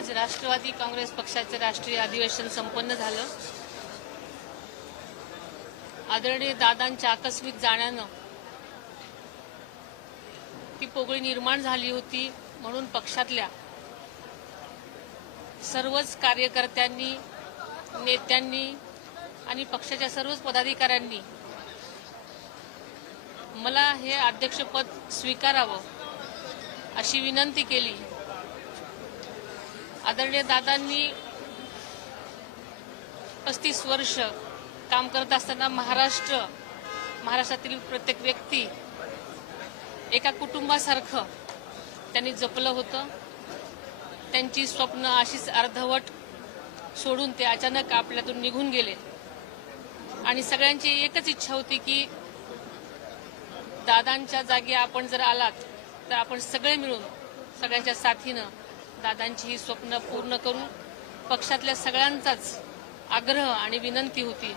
आज राष्ट्रवादी काँग्रेस पक्षाचे राष्ट्रीय अधिवेशन संपन्न झालं। आदरणीय दादांच्या आकस्मिक जाण्यानं ती पोकळी निर्माण झाली होती, म्हणून पक्षातल्या सर्वच कार्यकर्त्यांनी, नेत्यांनी आणि पक्षाच्या सर्वच पदाधिकाऱ्यांनी मला हे अध्यक्षपद स्वीकारावं अशी विनंती केली। आदरणीय दादांनी 35 वर्ष काम करत असताना महाराष्ट्रातील प्रत्येक व्यक्ती एका कुटुंबासारखं त्यांनी जपलं होतं। त्यांची स्वप्न अशीच अर्धवट सोडून ते अचानक आपल्यातून निघून गेले आणि सगळ्यांची एकच इच्छा होती की दादांच्या जागी आपण जर आलात तर आपण सगळे मिळून सगळ्यांच्या साथीनं दादांची ही स्वप्न पूर्ण करू। पक्षातल्या सगळ्यांचाच आग्रह आणि विनंती होती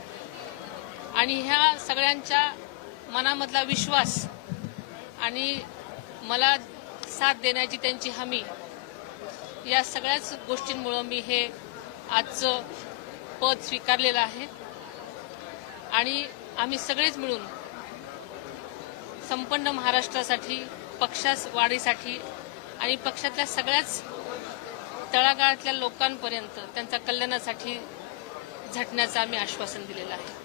आणि ह्या सगळ्यांच्या मनामधला विश्वास आणि मला साथ देण्याची त्यांची हमी, या सगळ्याच गोष्टींमुळे मी हे आजचं पद स्वीकारलेलं आहे आणि आम्ही सगळेच मिळून संपूर्ण महाराष्ट्रासाठी, पक्षवाढीसाठी आणि पक्षातल्या सगळ्याच तळागाळातल्या लोकांपर्यंत त्यांच्या कल्याणासाठी झटण्याचं आम्ही आश्वासन दिलेलं आहे।